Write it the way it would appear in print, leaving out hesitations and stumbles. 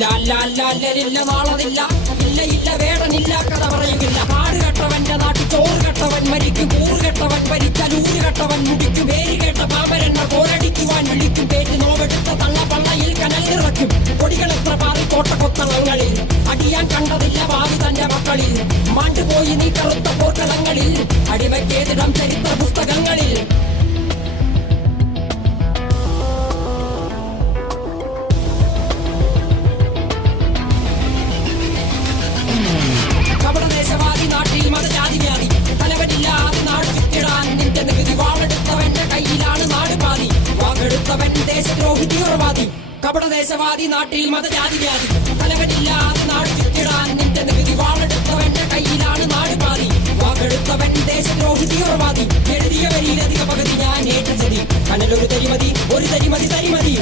ലാലില്ല നാളതില്ല, ഇല്ല ഇല്ല വേടനില്ല കഥ പറയുകില്ല. കാട് കെട്ടവന്റെ നാട്ടിൽ ചോറ് കെട്ടവൻ മരിക്കും, കൂറ് കെട്ടവൻ ഭരിച്ചാൽ ഊര് കെട്ടവൻ മുടിക്കും. പേര് കേട്ട പാമ്പരെണ്ണ പോരടിക്കുവാൻ വിളിക്കും, പേര് നോവെടുത്ത തള്ള പള്ളയിൽ കനൽ നിറയ്ക്കും. കൊടികളെത്ര പാറി കോട്ടക്കൊത്തളങ്ങളിൽ അടിയാൻ കണ്ടതില്ല ഭാവി തന്റെ മക്കളിൽ. മാണ്ടുപോയി നീ കറുത്ത പോർക്കളങ്ങളിൽ, അടിമയ്ക്കേതിടം ചരിത്ര പുസ്തകങ്ങളിൽ. കപടദേശവാദി നാട്ടിൽ മതജാതി വ്യാധി, തലവനില്ലാതെ നാട് ചുറ്റിടാൻ നിന്റെ നികുതി. വാളെടുത്തവന്റെ കയ്യിലാണ് നാട് പാതി, വാക്കെടുത്തവൻ ദേശദ്രോഹി തീവ്രവാദി. കപടദേശവാദി നാട്ടിൽ മതജാതി വ്യാധി, തലവനില്ലാതെ നാട് ചുറ്റിടാൻ നിന്റെ നികുതി. വാളെടുത്തവന്റെ കയ്യിലാണ് നാട് പാതി, വാക്കെടുത്തവൻ ദേശദ്രോഹി തീവ്രവാദി. എഴുതിയ വരിയിലധിക പകുതി ഞാൻ ഏറ്റ ചതി, കനലൊരു തരിമതി ഒരു തരിമതി തരിമതി.